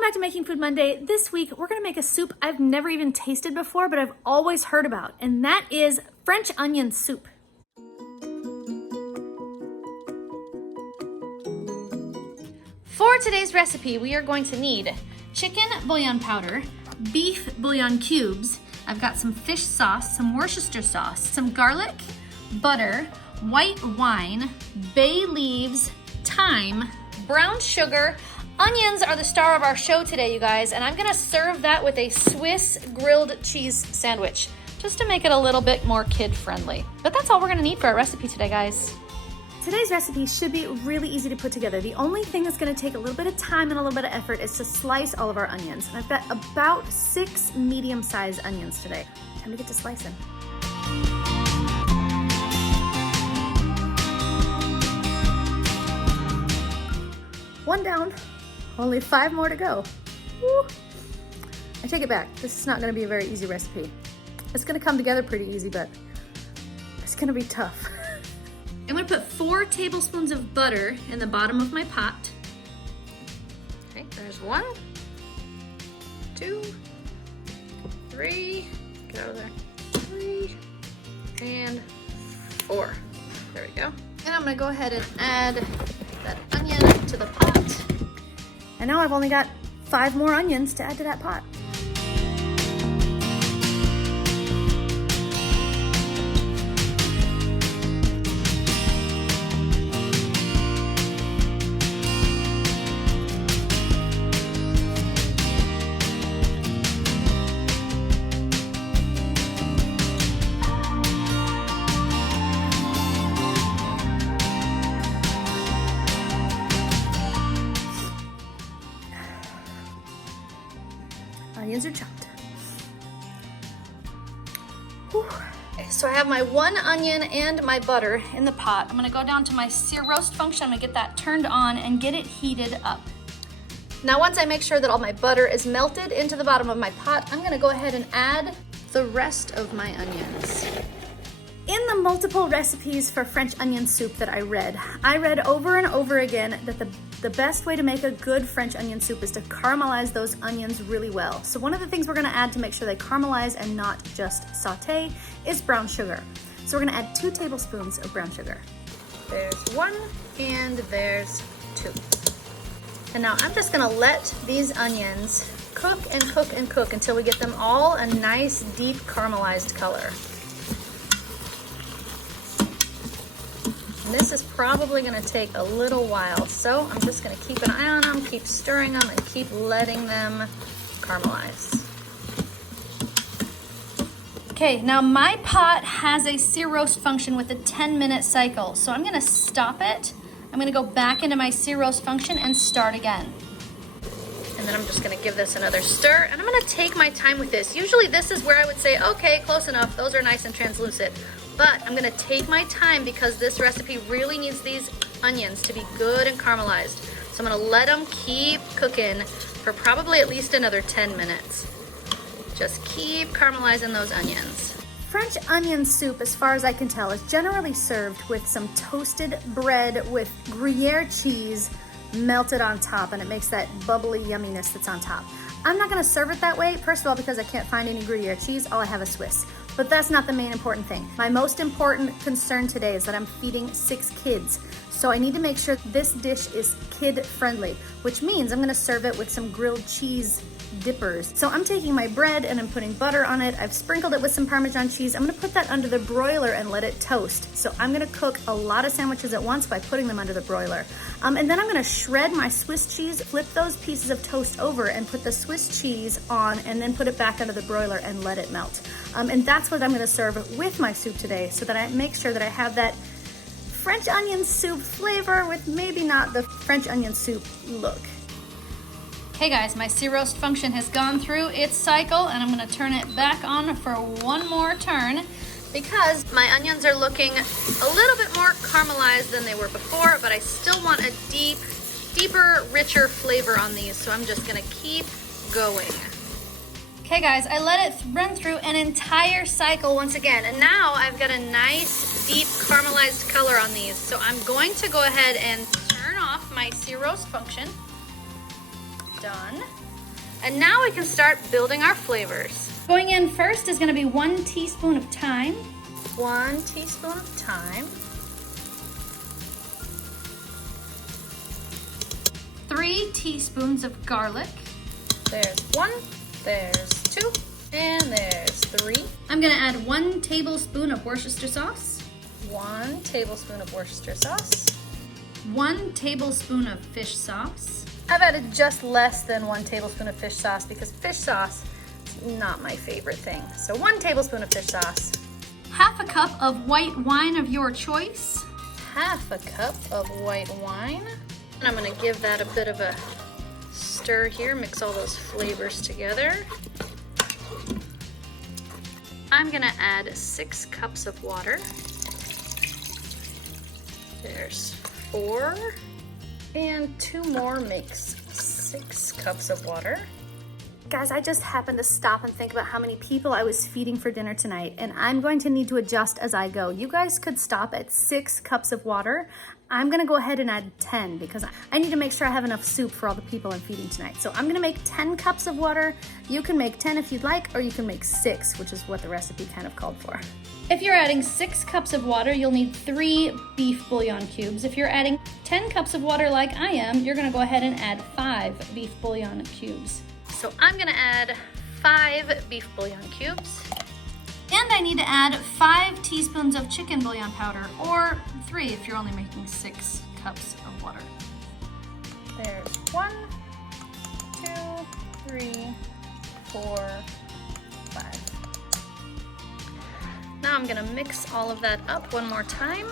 Welcome back to Making Food Monday. This week, we're gonna make a soup I've never even tasted before, but I've always heard about, and that is French onion soup. For today's recipe, we are going to need chicken bouillon powder, beef bouillon cubes, I've got some fish sauce, some Worcestershire sauce, some garlic, butter, white wine, bay leaves, thyme, brown sugar. Onions are the star of our show today, you guys, and I'm gonna serve that with a Swiss grilled cheese sandwich, just to make it a little bit more kid-friendly. But that's all we're gonna need for our recipe today, guys. Today's recipe should be really easy to put together. The only thing that's gonna take a little bit of time and a little bit of effort is to slice all of our onions. And I've got about 6 medium-sized onions today. Time to get to slicing. One down. Only 5 more to go. Woo. I take it back. This is not gonna be a very easy recipe. It's gonna come together pretty easy, but it's gonna be tough. I'm gonna put 4 tablespoons of butter in the bottom of my pot. Okay, there's 1, 2, 3, get out of there, 3, and 4. There we go. And I'm gonna go ahead and add that onion to the pot. And now I've only got 5 more onions to add to that pot. Onions are chopped. Whew. Okay, so I have my 1 onion and my butter in the pot. I'm gonna go down to my sear roast function. I'm gonna get that turned on and get it heated up. Now once I make sure that all my butter is melted into the bottom of my pot, I'm gonna go ahead and add the rest of my onions. In the multiple recipes for French onion soup that I read over and over again that the best way to make a good French onion soup is to caramelize those onions really well. So one of the things we're gonna add to make sure they caramelize and not just saute is brown sugar. So we're gonna add 2 tablespoons of brown sugar. There's 1 and there's 2. And now I'm just gonna let these onions cook and cook and cook until we get them all a nice deep caramelized color. This is probably gonna take a little while, so I'm just gonna keep an eye on them, keep stirring them, and keep letting them caramelize. Okay, now my pot has a sear roast function with a 10-minute cycle, so I'm gonna stop it. I'm gonna go back into my sear roast function and start again. And then I'm just gonna give this another stir, and I'm gonna take my time with this. Usually this is where I would say, okay, close enough, those are nice and translucent. But I'm gonna take my time because this recipe really needs these onions to be good and caramelized. So I'm gonna let them keep cooking for probably at least another 10 minutes. Just keep caramelizing those onions. French onion soup, as far as I can tell, is generally served with some toasted bread with Gruyere cheese melted on top, and it makes that bubbly yumminess that's on top. I'm not gonna serve it that way, first of all, because I can't find any Gruyere cheese. All I have is Swiss. But that's not the main important thing. My most important concern today is that I'm feeding 6 kids. So I need to make sure this dish is kid-friendly, which means I'm gonna serve it with some grilled cheese dippers. So I'm taking my bread and I'm putting butter on it. I've sprinkled it with some Parmesan cheese. I'm gonna put that under the broiler and let it toast. So I'm gonna cook a lot of sandwiches at once by putting them under the broiler. And then I'm gonna shred my Swiss cheese, flip those pieces of toast over and put the Swiss cheese on, and then put it back under the broiler and let it melt. And that's what I'm gonna serve with my soup today, so that I make sure that I have that French onion soup flavor with maybe not the French onion soup look. Hey guys, my sear roast function has gone through its cycle, and I'm gonna turn it back on for 1 more turn because my onions are looking a little bit more caramelized than they were before, but I still want a deeper, richer flavor on these, so I'm just gonna keep going. Okay guys, I let it run through an entire cycle once again, and now I've got a nice, deep caramelized color on these. So I'm going to go ahead and turn off my sear roast function. Done. And now we can start building our flavors. Going in first is gonna be 1 teaspoon of thyme. 1 teaspoon of thyme. 3 teaspoons of garlic. There's 1, there's 2, and there's 3. I'm gonna add 1 tablespoon of Worcestershire sauce. 1 tablespoon of Worcestershire sauce. 1 tablespoon of fish sauce. I've added just less than 1 tablespoon of fish sauce because fish sauce is not my favorite thing. So 1 tablespoon of fish sauce. Half a cup of white wine of your choice. Half a cup of white wine. And I'm gonna give that a bit of a stir here, mix all those flavors together. I'm gonna add 6 cups of water. There's 4, and 2 more makes 6 cups of water. Guys, I just happened to stop and think about how many people I was feeding for dinner tonight, and I'm going to need to adjust as I go. You guys could stop at 6 cups of water. I'm gonna go ahead and add 10 because I need to make sure I have enough soup for all the people I'm feeding tonight. So I'm gonna make 10 cups of water. You can make 10 if you'd like, or you can make 6, which is what the recipe kind of called for. If you're adding 6 cups of water, you'll need 3 beef bouillon cubes. If you're adding 10 cups of water like I am, you're gonna go ahead and add 5 beef bouillon cubes. So I'm gonna add 5 beef bouillon cubes. And I need to add 5 teaspoons of chicken bouillon powder, or 3 if you're only making 6 cups of water. There's 1, 2, 3, 4, 5. Now I'm gonna mix all of that up one more time.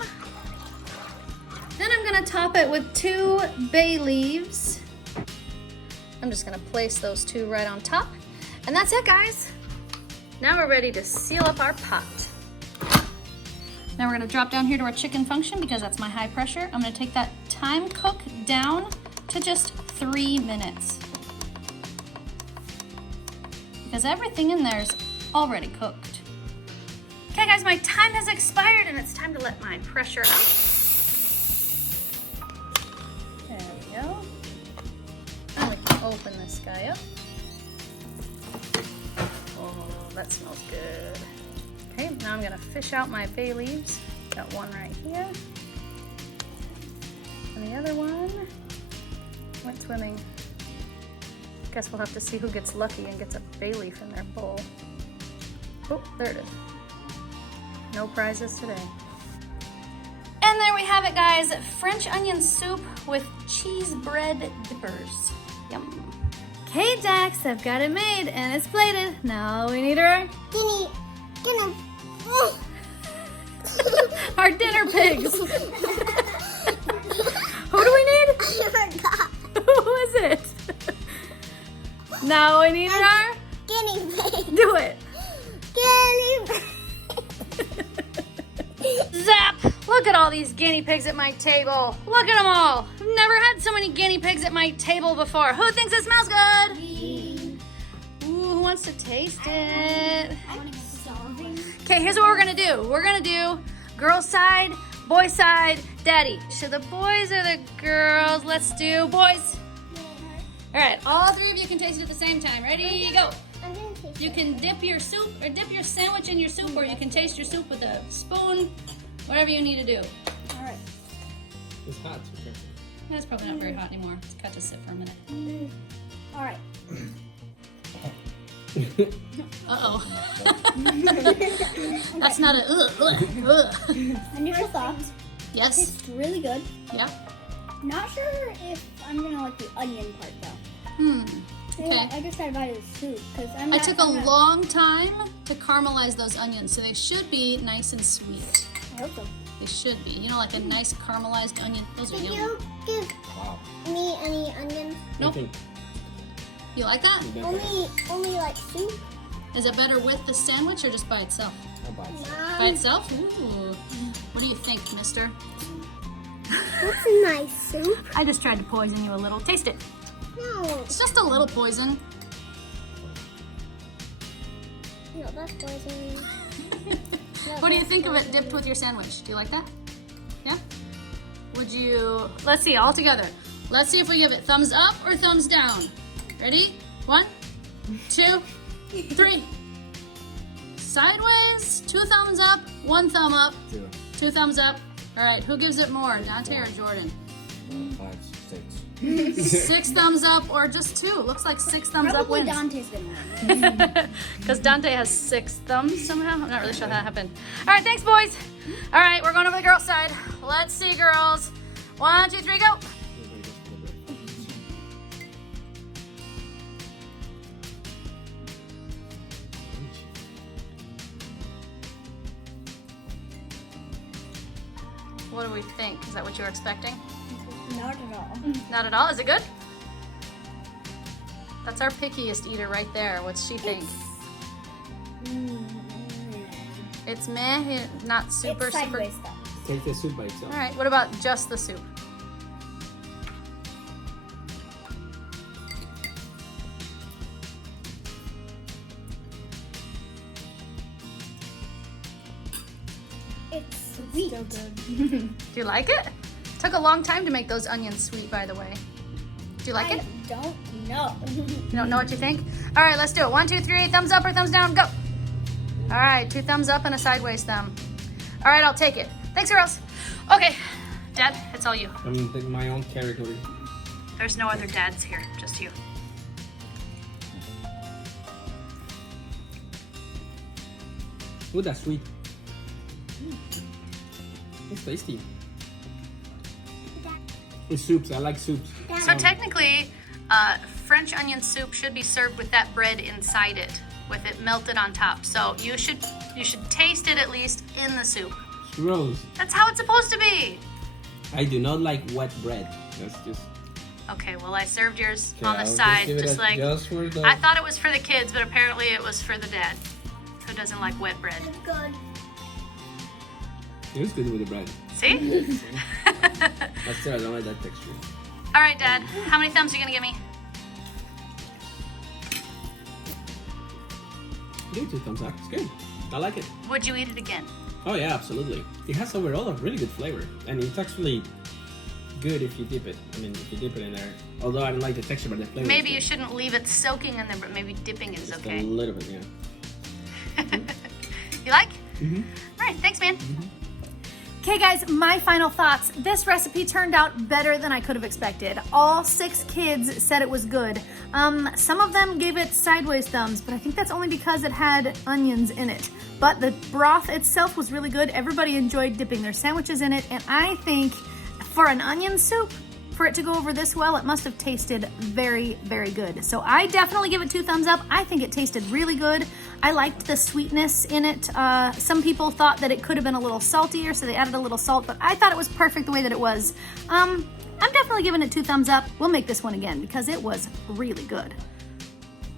Then I'm gonna top it with 2 bay leaves. I'm just gonna place those 2 right on top. And that's it, guys. Now we're ready to seal up our pot. Now we're gonna drop down here to our chicken function because that's my high pressure. I'm gonna take that time cook down to just 3 minutes. Because everything in there is already cooked. Okay guys, my time has expired and it's time to let my pressure up. There we go. And we can open this guy up. That smells good. Okay, now I'm gonna fish out my bay leaves. Got one right here. And the other one went swimming. Guess we'll have to see who gets lucky and gets a bay leaf in their bowl. Oh, there it is. No prizes today. And there we have it, guys. French onion soup with cheese bread dippers. Yum. Okay, Dax, I've got it made and it's plated. Now we need our our dinner pigs. Who do we need? I forgot. Who is it? Now we need our Guinea pig. do it. Guinea pig. Zap! Look at all these guinea pigs at my table. Look at them all. I've never had so many guinea pigs at my table before. Who thinks it smells good? Ooh, who wants to taste it? Okay, here's what we're gonna do. We're gonna do girl side, boy side, daddy. So the boys or the girls? Let's do boys. All right, all 3 of you can taste it at the same time. Ready, go. You can dip your soup or dip your sandwich in your soup, or you can taste your soup with a spoon. Whatever you need to do. All right. It's hot, so careful. That's probably not very hot anymore. It's got to sit for a minute. All right. Uh-oh. That's not a Initial thoughts. Yes. It's really good. Yeah. Not sure if I'm gonna like the onion part though. Okay. I just had a bite of the soup because I'm. I took a long time to caramelize those onions, so they should be nice and sweet. I hope so. They should be. You know, like a nice caramelized onion. Those are Did yummy. you give Wow. me any onions? Nope. You like that? Only like soup. Is it better with the sandwich or just by itself? By itself? Ooh. What do you think, mister? That's a nice soup. I just tried to poison you a little. Taste it. No. It's just a little poison. No, that's poison. What do you think of it dipped with your sandwich? Do you like that? Yeah? Would you, let's see, all together. Let's see if we give it thumbs up or thumbs down. Ready? 1, 2, 3. Sideways, 2 thumbs up, 1 thumb up, 0. 2 thumbs up. All right, who gives it more, Dante or Jordan? 5, 6. 6 thumbs up or just 2? Looks like 6 thumbs up Probably wins. Dante's gonna win. Because Dante has 6 thumbs somehow. I'm not really sure how that happened. All right, thanks, boys. All right, we're going over the girls' side. Let's see, girls. 1, 2, 3, go. What do we think? Is that what you were expecting? Not at all. Not at all. Is it good? That's our pickiest eater right there. What's she think? It's meh, not super, It's super. sideways stuff. Take the soup by itself. All right, what about just the soup? It's sweet. Do you like it? Took a long time to make those onions sweet, by the way. Do you like it? I don't know. You don't know what you think? All right, let's do it. 1, 2, 3, thumbs up or thumbs down, go. All right, 2 thumbs up and a sideways thumb. All right, I'll take it. Thanks, girls. Okay, Dad, it's all you. I'm in my own territory. There's no other dads here, just you. Ooh, that's sweet. It's tasty. It's soups. I like soups. So technically, French onion soup should be served with that bread inside it, with it melted on top. So you should taste it at least in the soup. Gross. That's how it's supposed to be. I do not like wet bread. That's just. Okay, well I served yours Okay, on the I'll side, give it just a- like just for the. I thought it was for the kids, but apparently it was for the dad, who doesn't like wet bread. It's good. It was good with the bread. See? But still, I don't like that texture. All right, Dad. How many thumbs are you gonna give me? Give it 2 thumbs up. It's good. I like it. Would you eat it again? Oh yeah, absolutely. It has overall a really good flavor, and it's actually good if you dip it. I mean, if you dip it in there. Although I don't like the texture, but the flavor. Maybe is you good. shouldn't leave it soaking in there, but maybe dipping it is Just okay. a little bit, yeah. You like? Mm-hmm. All right, thanks, man. Okay guys, my final thoughts. This recipe turned out better than I could have expected. All 6 kids said it was good. Some of them gave it sideways thumbs, but I think that's only because it had onions in it. But the broth itself was really good. Everybody enjoyed dipping their sandwiches in it, and I think for an onion soup, for it to go over this well, it must have tasted very, very good. So I definitely give it 2 thumbs up. I think it tasted really good. I liked the sweetness in it. Some people thought that it could have been a little saltier, so they added a little salt, but I thought it was perfect the way that it was. I'm definitely giving it 2 thumbs up. We'll make this one again because it was really good.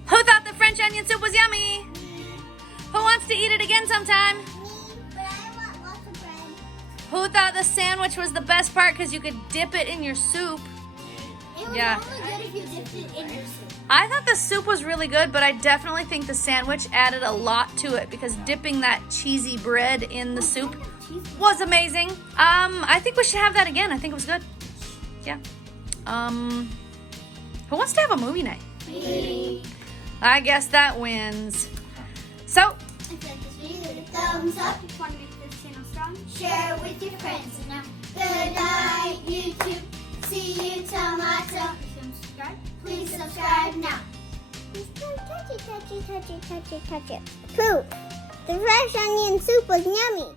Who thought the French onion soup was yummy? Who wants to eat it again sometime? But I want lots of bread. Who thought the sandwich was the best part because you could dip it in your soup? It was Yeah. only good if you dipped it in your soup. I thought the soup was really good, but I definitely think the sandwich added a lot to it because dipping that cheesy bread in the soup was amazing. I think we should have that again. I think it was good. Yeah. Who wants to have a movie night? Me. I guess that wins. So, If you like this video, give it a thumbs up. If you want to make this channel strong, share it with your friends. And now, good night, YouTube. See you tomorrow. If you don't subscribe, please subscribe now. Touch it. Poop. The fresh onion soup was yummy.